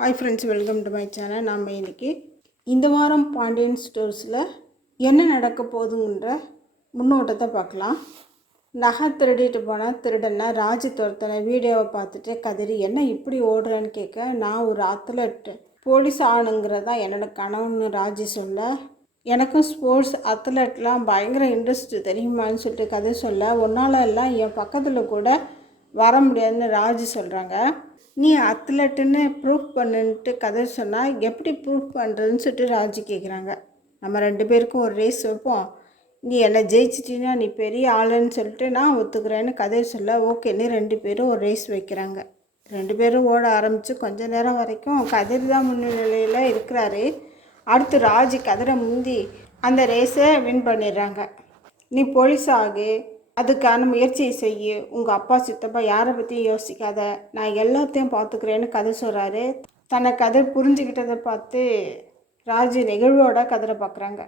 Hi friends, welcome to my channel. நாம் இன்றைக்கி இந்த வாரம் பாண்டியன் ஸ்டோர்ஸில் என்ன நடக்க போகுதுன்ற முன்னோட்டத்தை பார்க்கலாம். நகை திருடிட்டு போனால் திருடனை ராஜி துரத்தின வீடியோவை பார்த்துட்டு கதிரி என்ன இப்படி ஓடுறேன்னு கேட்க, நான் ஒரு அத்லெட் போலீஸ் ஆகணுங்கிறதான் என்னோட கனவுன்னு ராஜி சொல்ல, எனக்கும் ஸ்போர்ட்ஸ் அத்லெட்லாம் பயங்கர இன்ட்ரெஸ்ட் தெரியுமான்னு சொல்லிட்டு கதை சொல்ல, ஒன்றால் எல்லாம் என் பக்கத்தில் கூட வர முடியாதுன்னு ராஜி சொல்கிறாங்க. நீ அத்லெட்டுன்னு ப்ரூஃப் பண்ணுன்ட்டு கதை சொன்னால் எப்படி ப்ரூஃப் பண்ணுறதுன்னு சொல்லிட்டு ராஜி கேட்குறாங்க. நம்ம 2 பேருக்கும் ஒரு ரேஸ் வைப்போம், நீ என்னை ஜெயிச்சிட்டின்னா நீ பெரிய ஆளுன்னு சொல்லிட்டு நான் ஒத்துக்கிறேன்னு கதை சொல்ல, ஓகேன்னு 2 பேரும் ஒரு ரேஸ் வைக்கிறாங்க. 2 பேரும் ஓட ஆரம்பித்து கொஞ்ச நேரம் வரைக்கும் கதிர் தான் முன்னிலையில் இருக்கிறாரு. அடுத்து ராஜி கதிரை முந்தி அந்த ரேஸை வின் பண்ணிடுறாங்க. நீ போலீஸ் ஆகு, அதுக்கான முயற்சியை செய்ய, உங்கள் அப்பா சித்தப்பா யாரை பற்றியும் யோசிக்காத, நான் எல்லாத்தையும் பார்த்துக்கிறேன்னு கதை சொல்கிறாரு. தன்னை கதை புரிஞ்சுக்கிட்டதை பார்த்து ராஜி நெகிழ்வோட கதிரை பார்க்குறாங்க.